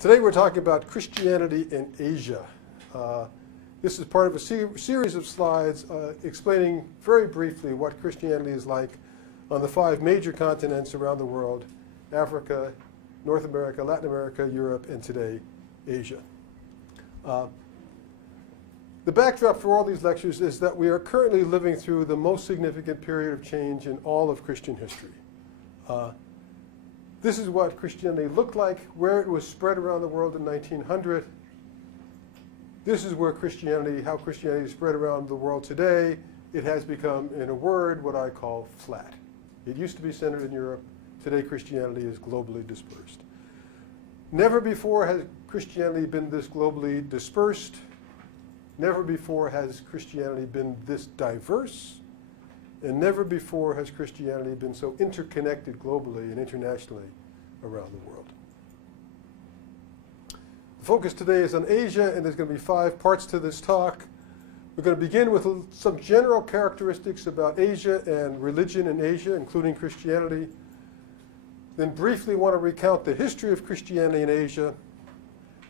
Today we're talking about Christianity in Asia. This is part of a series of slides explaining very briefly what Christianity is like on the 5 major continents around the world: Africa, North America, Latin America, Europe, and today, Asia. The backdrop for all these lectures is that we are currently living through the most significant period of change in all of Christian history. This is what Christianity looked like, where it was spread around the world in 1900. This is where how Christianity is spread around the world today. It has become, in a word, what I call flat. It used to be centered in Europe. Today, Christianity is globally dispersed. Never before has Christianity been this globally dispersed. Never before has Christianity been this diverse. And never before has Christianity been so interconnected globally and internationally around the world. The focus today is on Asia, and there's going to be 5 parts to this talk. We're going to begin with some general characteristics about Asia and religion in Asia, including Christianity. Then briefly want to recount the history of Christianity in Asia.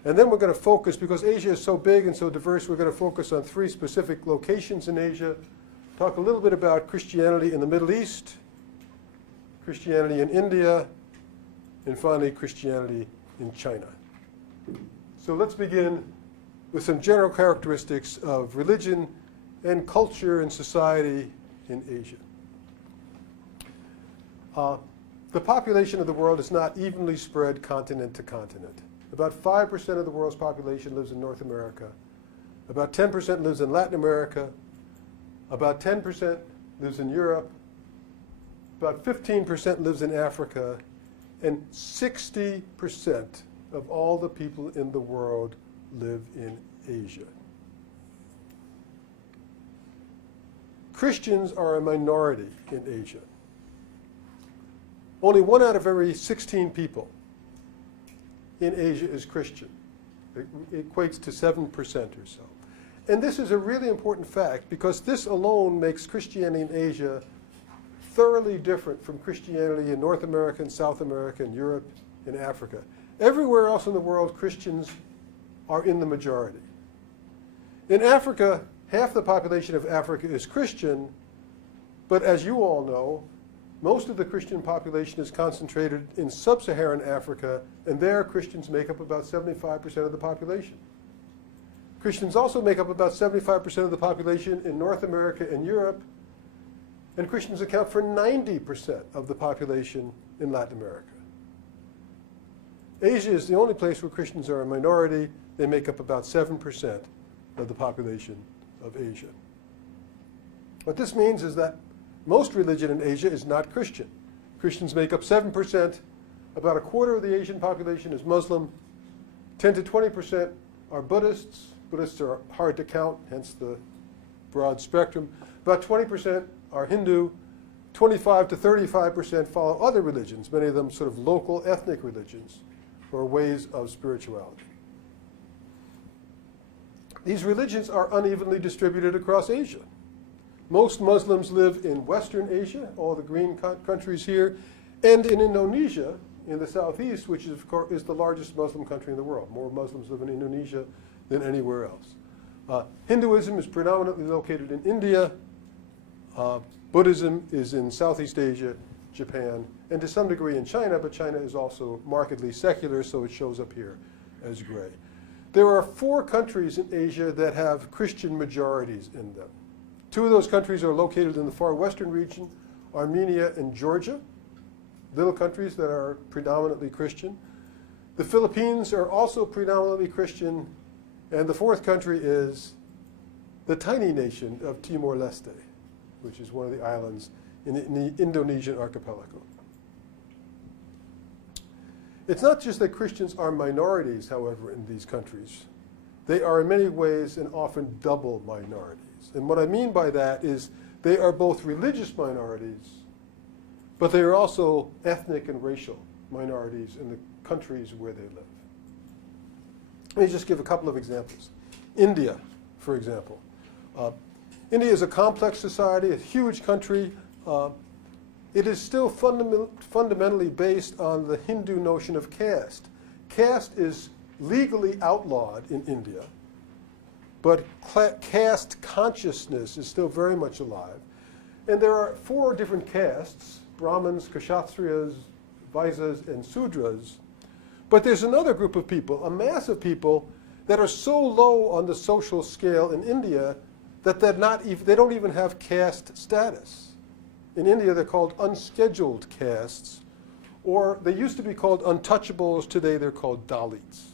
And then we're going to focus, because Asia is so big and so diverse, we're going to focus on 3 specific locations in Asia. Talk a little bit about Christianity in the Middle East, Christianity in India, and finally Christianity in China. So let's begin with some general characteristics of religion and culture and society in Asia. The population of the world is not evenly spread continent to continent. About 5% of the world's population lives in North America. About 10% lives in Latin America. About 10% lives in Europe. About 15% lives in Africa. And 60% of all the people in the world live in Asia. Christians are a minority in Asia. Only 1 out of every 16 people in Asia is Christian. It equates to 7% or so. And this is a really important fact, because this alone makes Christianity in Asia thoroughly different from Christianity in North America and South America and Europe and Africa. Everywhere else in the world, Christians are in the majority. In Africa, half the population of Africa is Christian, but as you all know, most of the Christian population is concentrated in sub-Saharan Africa, and there Christians make up about 75% of the population. Christians also make up about 75% of the population in North America and Europe, and Christians account for 90% of the population in Latin America. Asia is the only place where Christians are a minority. They make up about 7% of the population of Asia. What this means is that most religion in Asia is not Christian. Christians make up 7%. About a quarter of the Asian population is Muslim. 10 to 20% are Buddhists. Buddhists are hard to count, hence the broad spectrum. About 20% are Hindu. 25 to 35% follow other religions, many of them sort of local ethnic religions or ways of spirituality. These religions are unevenly distributed across Asia. Most Muslims live in Western Asia, all the green countries here, and in Indonesia, in the southeast, which is, of course, is the largest Muslim country in the world. More Muslims live in Indonesia than anywhere else. Hinduism is predominantly located in India. Buddhism is in Southeast Asia, Japan, and to some degree in China, but China is also markedly secular, so it shows up here as gray. There are 4 countries in Asia that have Christian majorities in them. 2 of those countries are located in the far western region, Armenia and Georgia, little countries that are predominantly Christian. The Philippines are also predominantly Christian, and the 4th country is the tiny nation of Timor-Leste, which is one of the islands in the Indonesian archipelago. It's not just that Christians are minorities, however, in these countries. They are in many ways and often double minorities. And what I mean by that is they are both religious minorities, but they are also ethnic and racial minorities in the countries where they live. Let me just give a couple of examples. India, for example. India is a complex society, a huge country. It is still fundamentally based on the Hindu notion of caste. Caste is legally outlawed in India, but caste consciousness is still very much alive. And there are 4 different castes: Brahmins, Kshatriyas, Vaisyas, and Sudras. But there's another group of people, a mass of people, that are so low on the social scale in India that they don't even have caste status. In India, they're called unscheduled castes, or they used to be called untouchables. Today, they're called Dalits.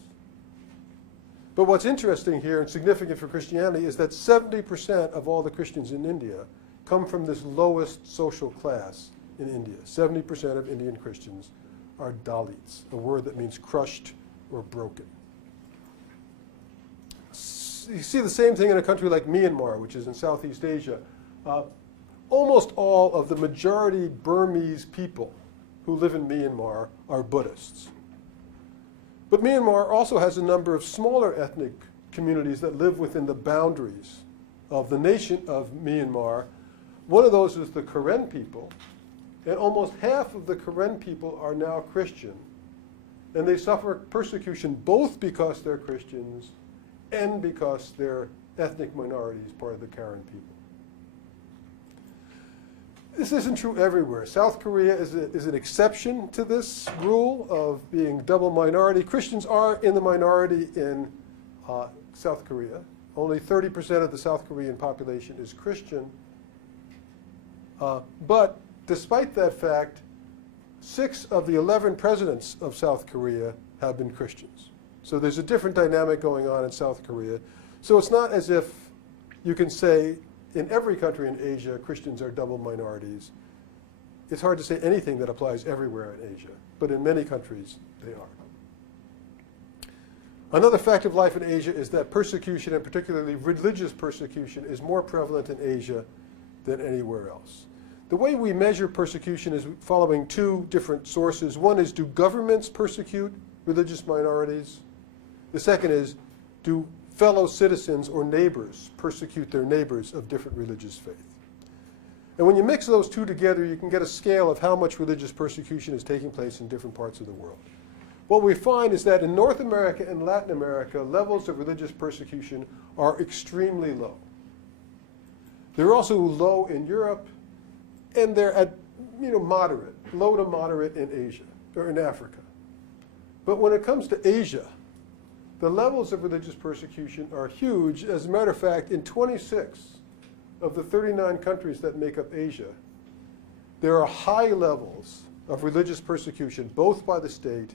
But what's interesting here and significant for Christianity is that 70% of all the Christians in India come from this lowest social class in India. 70% of Indian Christians are Dalits, a word that means crushed or broken. You see the same thing in a country like Myanmar, which is in Southeast Asia. Almost all of the majority Burmese people who live in Myanmar are Buddhists. But Myanmar also has a number of smaller ethnic communities that live within the boundaries of the nation of Myanmar. One of those is the Karen people, and almost half of the Karen people are now Christian, and they suffer persecution both because they're Christians and because they're ethnic minorities, part of the Karen people. This isn't true everywhere. South Korea is an exception to this rule of being double minority. Christians are in the minority in South Korea. Only 30% of the South Korean population is Christian. But despite that fact, 6 of the 11 presidents of South Korea have been Christians. So there's a different dynamic going on in South Korea. So it's not as if you can say in every country in Asia, Christians are double minorities. It's hard to say anything that applies everywhere in Asia, but in many countries, they are. Another fact of life in Asia is that persecution, and particularly religious persecution, is more prevalent in Asia than anywhere else. The way we measure persecution is following 2 different sources. One is, do governments persecute religious minorities? The second is, do fellow citizens or neighbors persecute their neighbors of different religious faith? And when you mix those 2 together, you can get a scale of how much religious persecution is taking place in different parts of the world. What we find is that in North America and Latin America, levels of religious persecution are extremely low. They're also low in Europe, and they're at moderate, low to moderate in Asia, or in Africa. But when it comes to Asia, the levels of religious persecution are huge. As a matter of fact, in 26 of the 39 countries that make up Asia, there are high levels of religious persecution, both by the state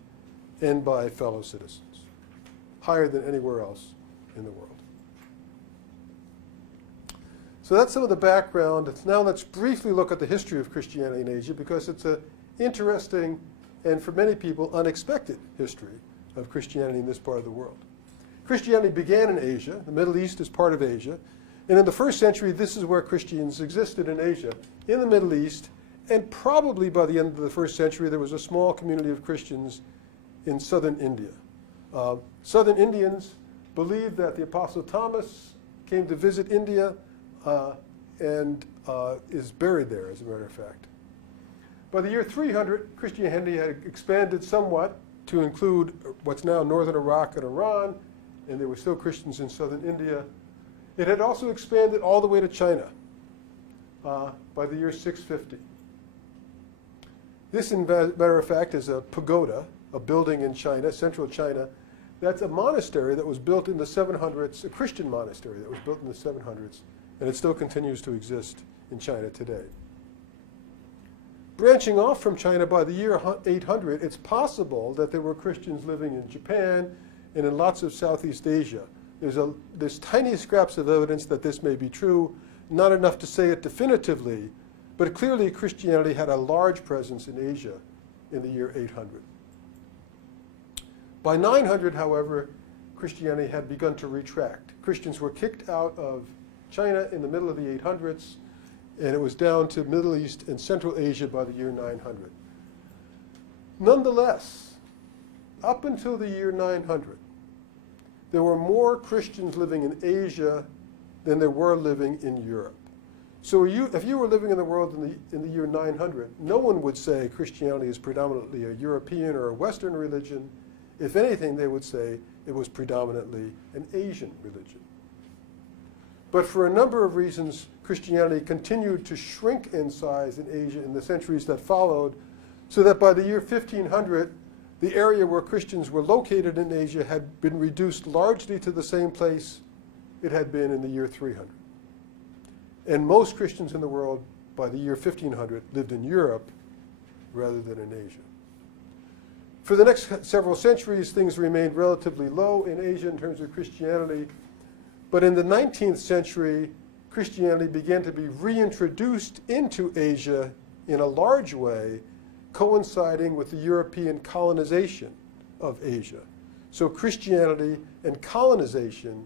and by fellow citizens, higher than anywhere else in the world. So that's some of the background. Now let's briefly look at the history of Christianity in Asia, because it's an interesting and, for many people, unexpected history of Christianity in this part of the world. Christianity began in Asia. The Middle East is part of Asia. And in the 1st century, this is where Christians existed in Asia, in the Middle East. And probably by the end of the 1st century, there was a small community of Christians in southern India. Southern Indians believed that the Apostle Thomas came to visit India and is buried there, as a matter of fact. By the year 300, Christianity had expanded somewhat to include what's now northern Iraq and Iran, and there were still Christians in southern India. It had also expanded all the way to China by the year 650. This, in matter of fact, is a pagoda, a building in China, central China. That's a monastery that was built in the 700s, a Christian monastery that was built in the 700s, and it still continues to exist in China today. Branching off from China by the year 800, it's possible that there were Christians living in Japan and in lots of Southeast Asia. There's tiny scraps of evidence that this may be true, not enough to say it definitively, but clearly Christianity had a large presence in Asia in the year 800. By 900, however, Christianity had begun to retract. Christians were kicked out of China in the middle of the 800s, and it was down to Middle East and Central Asia by the year 900. Nonetheless, up until the year 900, there were more Christians living in Asia than there were living in Europe. So if you were living in the world in the year 900, no one would say Christianity is predominantly a European or a Western religion. If anything, they would say it was predominantly an Asian religion. But for a number of reasons, Christianity continued to shrink in size in Asia in the centuries that followed, so that by the year 1500, the area where Christians were located in Asia had been reduced largely to the same place it had been in the year 300. And most Christians in the world by the year 1500 lived in Europe rather than in Asia. For the next several centuries, things remained relatively low in Asia in terms of Christianity. But in the 19th century, Christianity began to be reintroduced into Asia in a large way, coinciding with the European colonization of Asia. So Christianity and colonization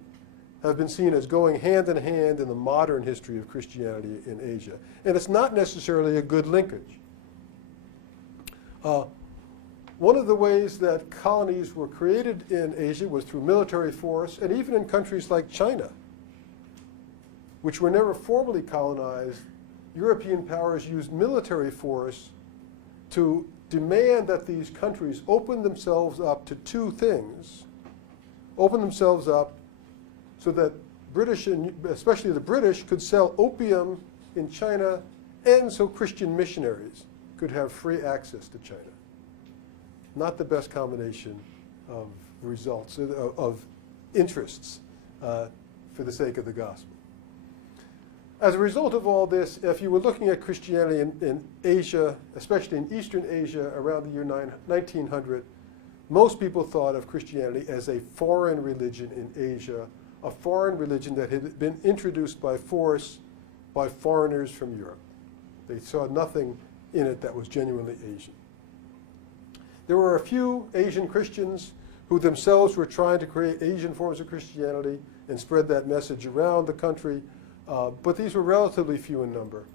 have been seen as going hand in hand in the modern history of Christianity in Asia. And it's not necessarily a good linkage. One of the ways that colonies were created in Asia was through military force, and even in countries like China, which were never formally colonized, European powers used military force to demand that these countries open themselves up to two things. Open themselves up so that British, and especially the British, could sell opium in China, and so Christian missionaries could have free access to China. Not the best combination of results, of interests for the sake of the gospel. As a result of all this, if you were looking at Christianity in Asia, especially in Eastern Asia around the year 1900, most people thought of Christianity as a foreign religion in Asia, a foreign religion that had been introduced by force by foreigners from Europe. They saw nothing in it that was genuinely Asian. There were a few Asian Christians who themselves were trying to create Asian forms of Christianity and spread that message around the country, but these were relatively few in number.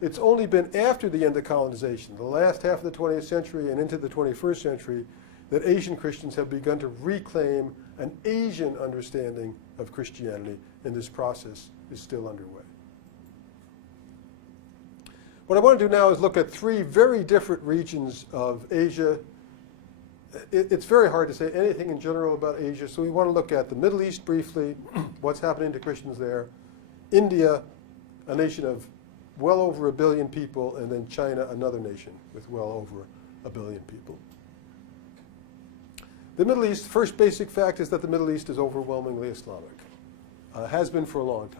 It's only been after the end of colonization, the last half of the 20th century and into the 21st century, that Asian Christians have begun to reclaim an Asian understanding of Christianity, and this process is still underway. What I want to do now is look at three very different regions of Asia. It's very hard to say anything in general about Asia, so we want to look at the Middle East briefly, what's happening to Christians there, India, a nation of well over 1 billion people, and then China, another nation with well over 1 billion people. The Middle East, first basic fact is that the Middle East is overwhelmingly Islamic. Has been for a long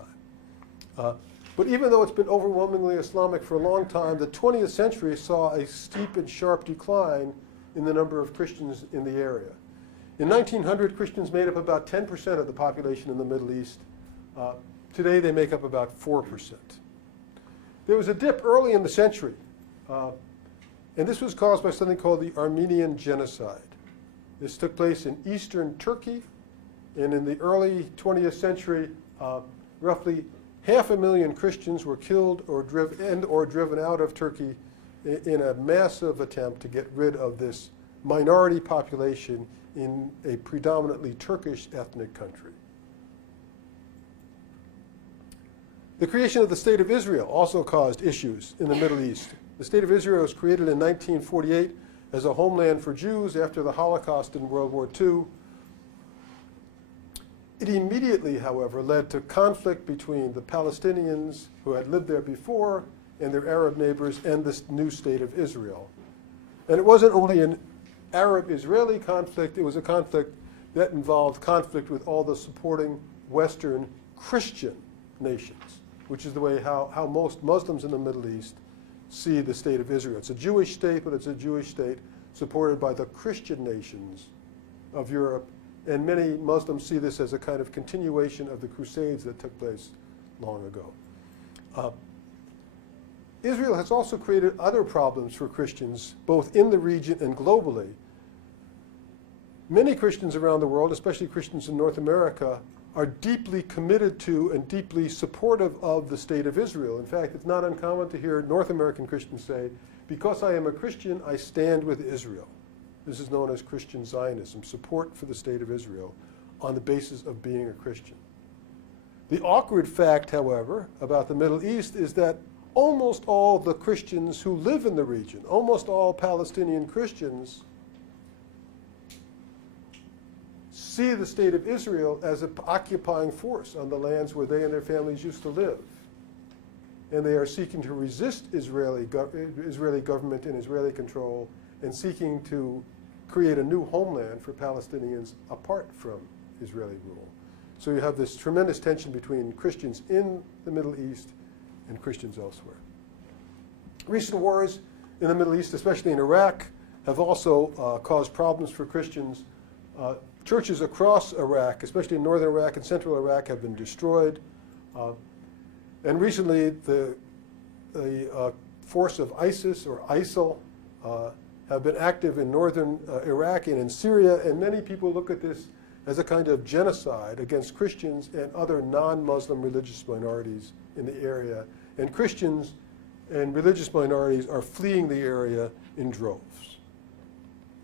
time. But even though it's been overwhelmingly Islamic for a long time, the 20th century saw a steep and sharp decline in the number of Christians in the area. In 1900, Christians made up about 10% of the population in the Middle East. Today, they make up about 4%. There was a dip early in the century, and this was caused by something called the Armenian Genocide. This took place in eastern Turkey, and in the early 20th century, roughly 500,000 Christians were killed or driven out of Turkey in a massive attempt to get rid of this minority population in a predominantly Turkish ethnic country. The creation of the State of Israel also caused issues in the Middle East. The State of Israel was created in 1948 as a homeland for Jews after the Holocaust in World War II. It immediately, however, led to conflict between the Palestinians who had lived there before and their Arab neighbors and this new State of Israel. And it wasn't only an Arab-Israeli conflict, it was a conflict that involved conflict with all the supporting Western Christian nations, which is the way how most Muslims in the Middle East see the State of Israel. It's a Jewish state, but it's a Jewish state supported by the Christian nations of Europe. And many Muslims see this as a kind of continuation of the Crusades that took place long ago. Israel has also created other problems for Christians, both in the region and globally. Many Christians around the world, especially Christians in North America, are deeply committed to and deeply supportive of the State of Israel. In fact, it's not uncommon to hear North American Christians say, because I am a Christian, I stand with Israel. This is known as Christian Zionism, support for the State of Israel on the basis of being a Christian. The awkward fact, however, about the Middle East is that almost all the Christians who live in the region, almost all Palestinian Christians, see the state of Israel as an occupying force on the lands where they and their families used to live. And they are seeking to resist Israeli government and Israeli control, and seeking to create a new homeland for Palestinians apart from Israeli rule. So you have this tremendous tension between Christians in the Middle East and Christians elsewhere. Recent wars in the Middle East, especially in Iraq, have also caused problems for Christians. Churches across Iraq, especially in northern Iraq and central Iraq, have been destroyed. And recently, the force of ISIS or ISIL have been active in northern Iraq and in Syria, and many people look at this as a kind of genocide against Christians and other non-Muslim religious minorities in the area. And Christians and religious minorities are fleeing the area in droves.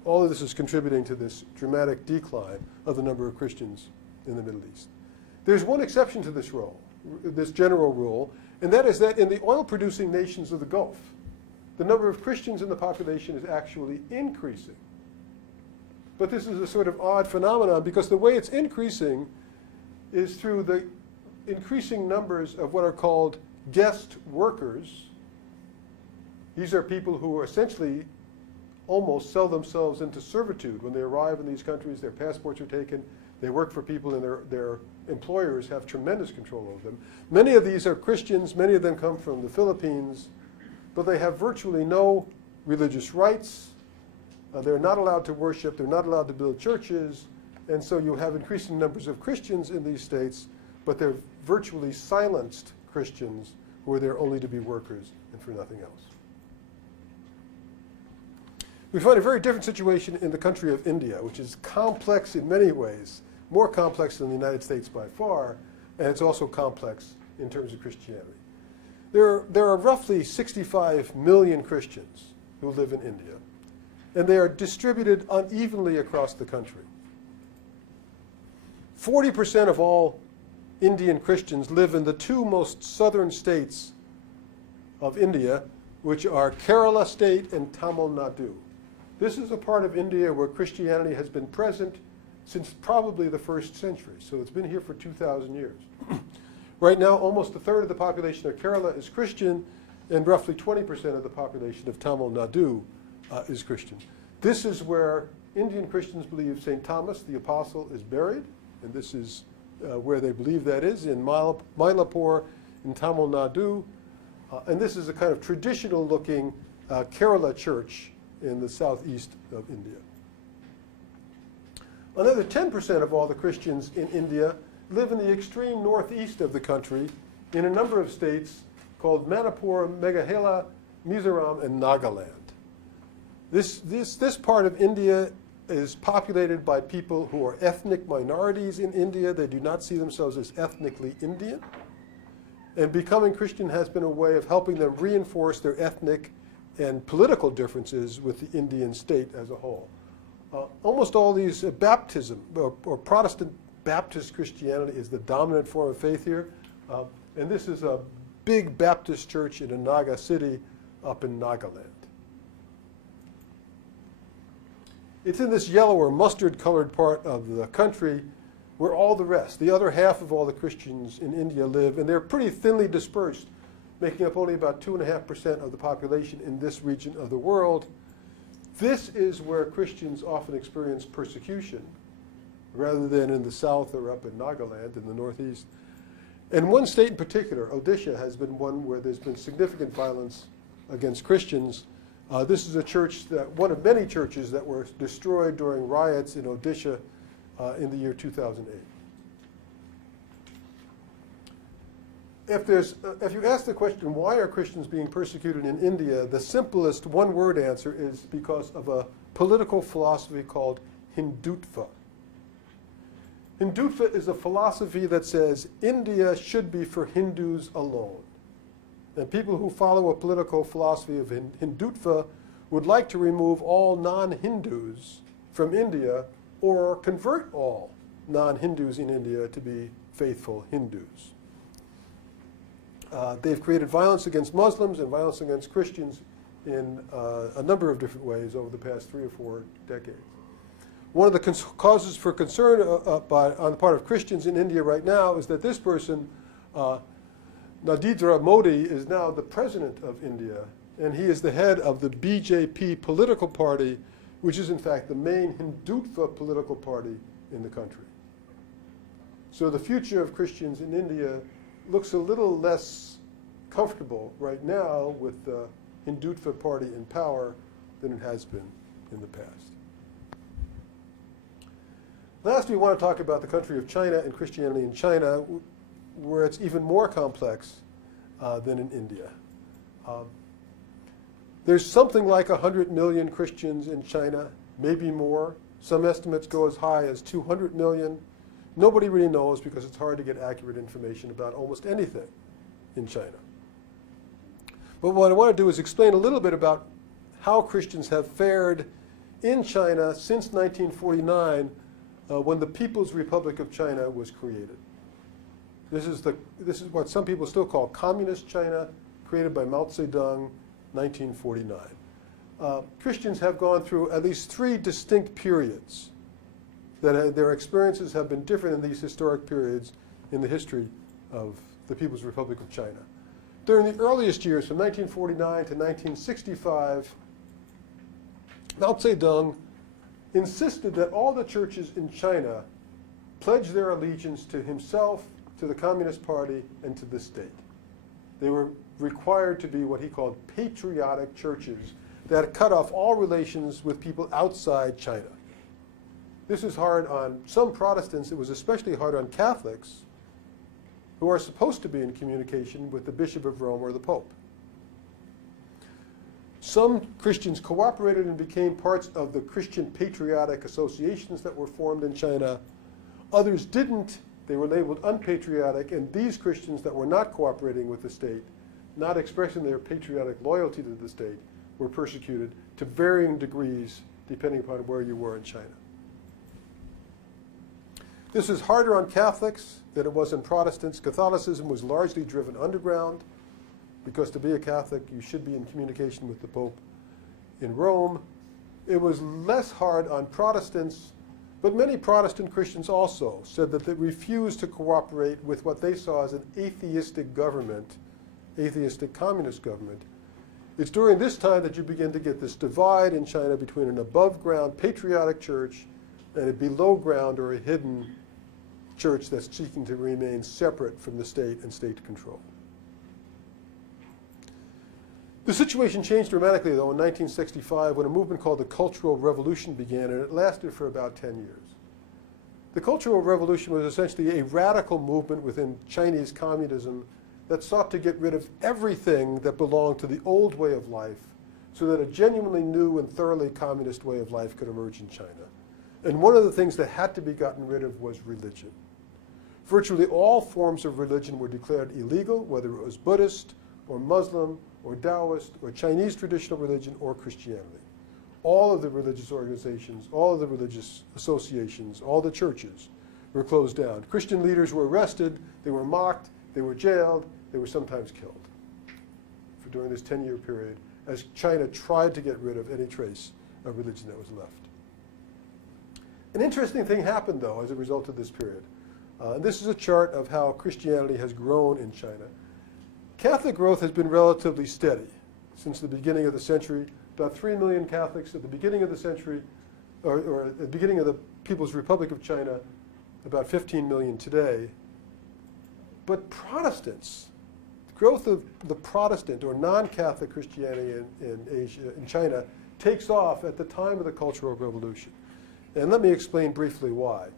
All of this is contributing to this dramatic decline of the number of Christians in the Middle East. There's one exception to this rule, this general rule, and that is that in the oil-producing nations of the Gulf, the number of Christians in the population is actually increasing. But this is a sort of odd phenomenon, because the way it's increasing is through the increasing numbers of what are called guest workers. These are people who essentially almost sell themselves into servitude. When they arrive in these countries, their passports are taken, they work for people, and their employers have tremendous control over them. Many of these are Christians, many of them come from the Philippines, but they have virtually no religious rights. They're not allowed to worship, they're not allowed to build churches, and so you have increasing numbers of Christians in these states, but they're virtually silenced Christians who are there only to be workers and for nothing else. We find a very different situation in the country of India, which is complex in many ways, more complex than the United States by far, and it's also complex in terms of Christianity. There are roughly 65 million Christians who live in India, and they are distributed unevenly across the country. 40% of all Indian Christians live in the two most southern states of India, which are Kerala state and Tamil Nadu. This is a part of India where Christianity has been present since probably the 1st century, so it's been here for 2,000 years. Right now, almost a third of the population of Kerala is Christian, and roughly 20% of the population of Tamil Nadu is Christian. This is where Indian Christians believe St. Thomas the Apostle is buried, and this is where they believe that is, in Mylapore in Tamil Nadu. And this is a kind of traditional-looking Kerala church in the southeast of India. Another 10% of all the Christians in India live in the extreme northeast of the country in a number of states called Manipur, Meghalaya, Mizoram, and Nagaland. This part of India is populated by people who are ethnic minorities in India. They do not see themselves as ethnically Indian. And becoming Christian has been a way of helping them reinforce their ethnic and political differences with the Indian state as a whole. Almost all these baptism, or Protestant Baptist Christianity is the dominant form of faith here. And this is a big Baptist church in a Naga city up in Nagaland. It's in this yellow or mustard-colored part of the country where all the rest, the other half of all the Christians in India live, and they're pretty thinly dispersed, making up only about 2.5% of the population in this region of the world. This is where Christians often experience persecution, rather than in the south or up in Nagaland in the northeast. And one state in particular, Odisha, has been one where there's been significant violence against Christians. This is a church one of many churches that were destroyed during riots in Odisha in the year 2008. If you ask the question, why are Christians being persecuted in India, the simplest one-word answer is because of a political philosophy called Hindutva. Hindutva is a philosophy that says India should be for Hindus alone. And people who follow a political philosophy of Hindutva would like to remove all non-Hindus from India or convert all non-Hindus in India to be faithful Hindus. They've created violence against Muslims and violence against Christians in a number of different ways over the past 3 or 4 decades. One of the causes for concern on the part of Christians in India right now is that this person, Narendra Modi, is now the president of India, and he is the head of the BJP political party, which is in fact the main Hindutva political party in the country. So the future of Christians in India looks a little less comfortable right now with the Hindutva party in power than it has been in the past. Last, we want to talk about the country of China and Christianity in China, where it's even more complex than in India. There's something like 100 million Christians in China, maybe more. Some estimates go as high as 200 million. Nobody really knows because it's hard to get accurate information about almost anything in China. But what I want to do is explain a little bit about how Christians have fared in China since 1949, when the People's Republic of China was created. This is what some people still call Communist China, created by Mao Zedong, 1949. Christians have gone through at least 3 distinct periods that their experiences have been different in these historic periods in the history of the People's Republic of China. During the earliest years, from 1949 to 1965, Mao Zedong insisted that all the churches in China pledge their allegiance to himself, to the Communist Party, and to the state. They were required to be what he called patriotic churches that cut off all relations with people outside China. This is hard on some Protestants. It was especially hard on Catholics, who are supposed to be in communication with the Bishop of Rome or the Pope. Some Christians cooperated and became parts of the Christian patriotic associations that were formed in China. Others didn't. They were labeled unpatriotic, and these Christians that were not cooperating with the state, not expressing their patriotic loyalty to the state, were persecuted to varying degrees depending upon where you were in China. This is harder on Catholics than it was on Protestants. Catholicism was largely driven underground, because to be a Catholic, you should be in communication with the Pope in Rome. It was less hard on Protestants, but many Protestant Christians also said that they refused to cooperate with what they saw as an atheistic government, atheistic communist government. It's during this time that you begin to get this divide in China between an above-ground patriotic church and a below-ground or a hidden church that's seeking to remain separate from the state and state control. The situation changed dramatically, though, in 1965 when a movement called the Cultural Revolution began, and it lasted for about 10 years. The Cultural Revolution was essentially a radical movement within Chinese communism that sought to get rid of everything that belonged to the old way of life so that a genuinely new and thoroughly communist way of life could emerge in China. And one of the things that had to be gotten rid of was religion. Virtually all forms of religion were declared illegal, whether it was Buddhist or Muslim or Taoist or Chinese traditional religion or Christianity. All of the religious organizations, all of the religious associations, all the churches were closed down. Christian leaders were arrested, they were mocked, they were jailed, they were sometimes killed during this 10-year period as China tried to get rid of any trace of religion that was left. An interesting thing happened, though, as a result of this period. This is a chart of how Christianity has grown in China. Catholic growth has been relatively steady since the beginning of the century. About 3 million Catholics at the beginning of the century, or at the beginning of the People's Republic of China, about 15 million today. But Protestants, the growth of the Protestant or non-Catholic Christianity in Asia, in China, takes off at the time of the Cultural Revolution. And let me explain briefly why.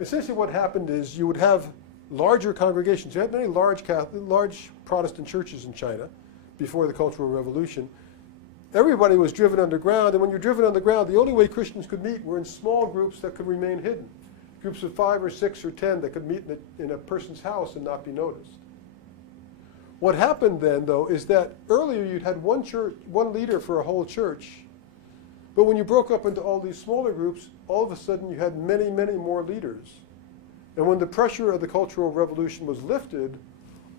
Essentially what happened is you would have larger congregations. You had many large Protestant churches in China before the Cultural Revolution. Everybody was driven underground, and when you're driven underground, the only way Christians could meet were in small groups that could remain hidden. Groups of 5 or 6 or 10 that could meet in a person's house and not be noticed. What happened then, though, is that earlier you'd had one leader for a whole church, but when you broke up into all these smaller groups, all of a sudden you had many, many more leaders. And when the pressure of the Cultural Revolution was lifted,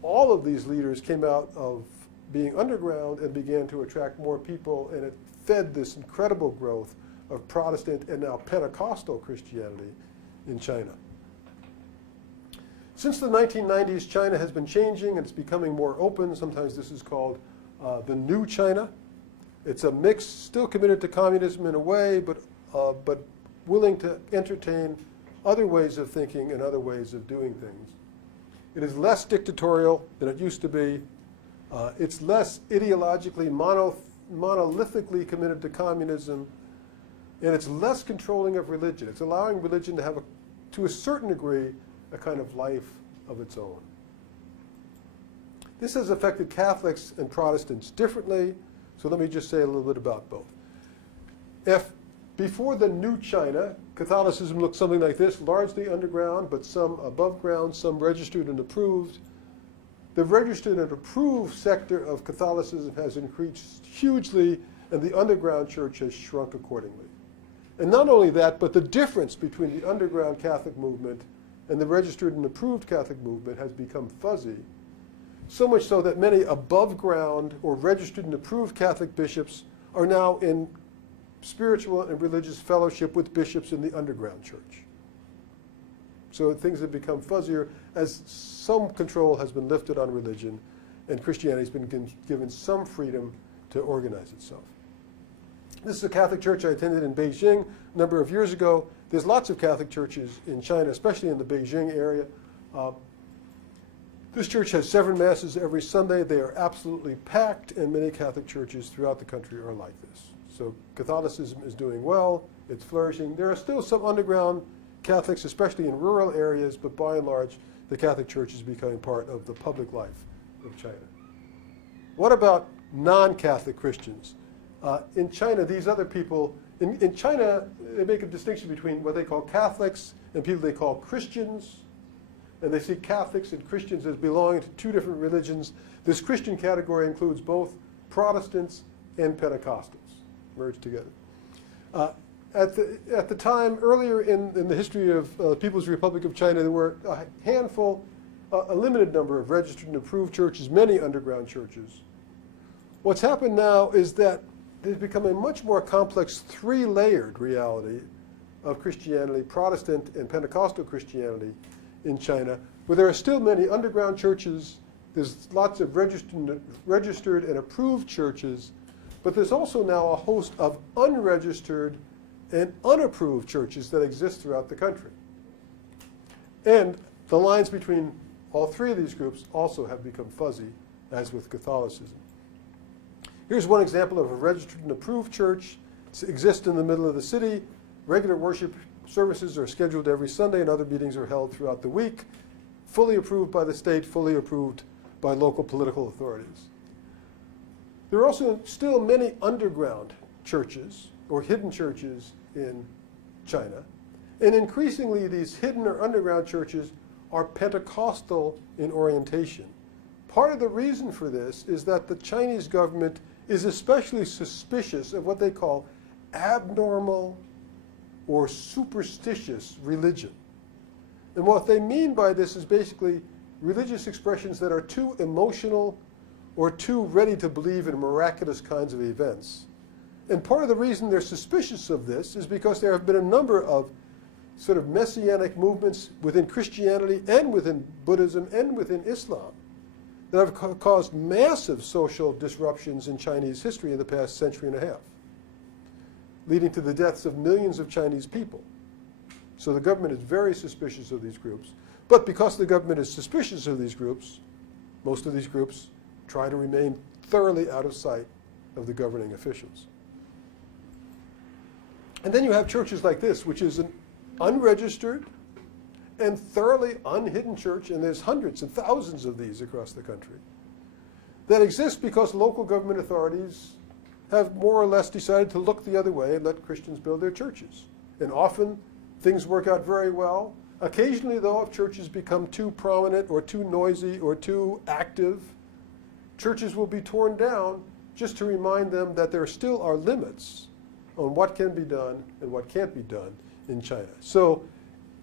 all of these leaders came out of being underground and began to attract more people, and it fed this incredible growth of Protestant and now Pentecostal Christianity in China. Since the 1990s, China has been changing and it's becoming more open. Sometimes this is called the New China. It's a mix, still committed to communism in a way, but willing to entertain other ways of thinking and other ways of doing things. It is less dictatorial than it used to be. It's less ideologically, monolithically committed to communism, and it's less controlling of religion. It's allowing religion to have, to a certain degree, a kind of life of its own. This has affected Catholics and Protestants differently, so let me just say a little bit about both. Before the New China, Catholicism looked something like this, largely underground, but some above ground, some registered and approved. The registered and approved sector of Catholicism has increased hugely, and the underground church has shrunk accordingly. And not only that, but the difference between the underground Catholic movement and the registered and approved Catholic movement has become fuzzy, so much so that many above ground or registered and approved Catholic bishops are now in spiritual and religious fellowship with bishops in the underground church. So things have become fuzzier as some control has been lifted on religion and Christianity has been given some freedom to organize itself. This is a Catholic church I attended in Beijing a number of years ago. There's lots of Catholic churches in China, especially in the Beijing area. This church has 7 masses every Sunday. They are absolutely packed, and many Catholic churches throughout the country are like this. So Catholicism is doing well. It's flourishing. There are still some underground Catholics, especially in rural areas, but by and large, the Catholic Church is becoming part of the public life of China. What about non-Catholic Christians? In China, these other people, in China, they make a distinction between what they call Catholics and people they call Christians. And they see Catholics and Christians as belonging to 2 different religions. This Christian category includes both Protestants and Pentecostals merged together. At the time, earlier in the history of the People's Republic of China, there were a handful, a limited number of registered and approved churches, many underground churches. What's happened now is that there's become a much more complex 3-layered reality of Christianity, Protestant and Pentecostal Christianity in China, where there are still many underground churches. There's lots of registered and approved churches, but there's also now a host of unregistered and unapproved churches that exist throughout the country. And the lines between all 3 of these groups also have become fuzzy, as with Catholicism. Here's one example of a registered and approved church. It exists in the middle of the city. Regular worship services are scheduled every Sunday, and other meetings are held throughout the week. Fully approved by the state, fully approved by local political authorities. There are also still many underground churches or hidden churches in China. And increasingly, these hidden or underground churches are Pentecostal in orientation. Part of the reason for this is that the Chinese government is especially suspicious of what they call abnormal or superstitious religion. And what they mean by this is basically religious expressions that are too emotional or too ready to believe in miraculous kinds of events. And part of the reason they're suspicious of this is because there have been a number of sort of messianic movements within Christianity and within Buddhism and within Islam that have caused massive social disruptions in Chinese history in the past century and a half, leading to the deaths of millions of Chinese people. So the government is very suspicious of these groups. But because the government is suspicious of these groups, most of these groups try to remain thoroughly out of sight of the governing officials. And then you have churches like this, which is an unregistered and thoroughly unhidden church, and there's hundreds and thousands of these across the country, that exist because local government authorities have more or less decided to look the other way and let Christians build their churches. And often things work out very well. Occasionally, though, if churches become too prominent or too noisy or too active, churches will be torn down just to remind them that there still are limits on what can be done and what can't be done in China. So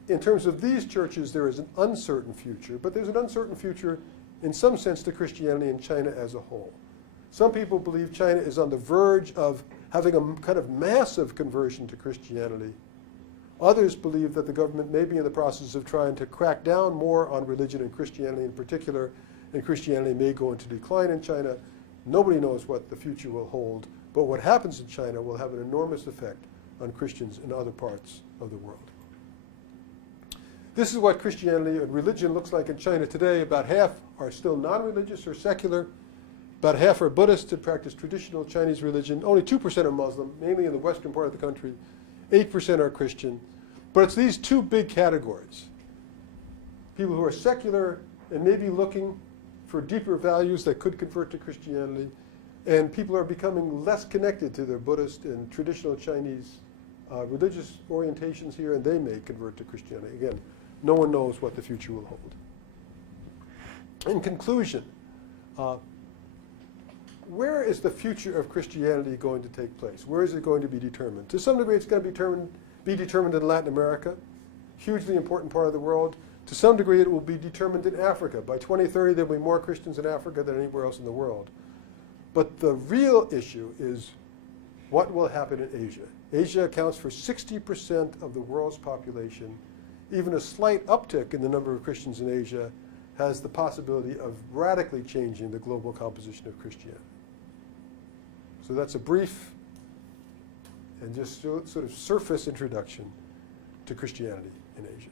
in terms of these churches, there is an uncertain future, but there's an uncertain future in some sense to Christianity in China as a whole. Some people believe China is on the verge of having a kind of massive conversion to Christianity. Others believe that the government may be in the process of trying to crack down more on religion and Christianity in particular, and Christianity may go into decline in China. Nobody knows what the future will hold, but what happens in China will have an enormous effect on Christians in other parts of the world. This is what Christianity and religion looks like in China today. About half are still non-religious or secular. About half are Buddhists and practice traditional Chinese religion. Only 2% are Muslim, mainly in the western part of the country. 8% are Christian. But it's these two big categories. People who are secular and maybe looking for deeper values that could convert to Christianity, and people are becoming less connected to their Buddhist and traditional Chinese religious orientations here, and they may convert to Christianity. Again, no one knows what the future will hold. In conclusion, where is the future of Christianity going to take place? Where is it going to be determined? To some degree, it's going to be determined in Latin America, hugely important part of the world. To some degree, it will be determined in Africa. By 2030, there will be more Christians in Africa than anywhere else in the world. But the real issue is what will happen in Asia. Asia accounts for 60% of the world's population. Even a slight uptick in the number of Christians in Asia has the possibility of radically changing the global composition of Christianity. So that's a brief and just sort of surface introduction to Christianity in Asia.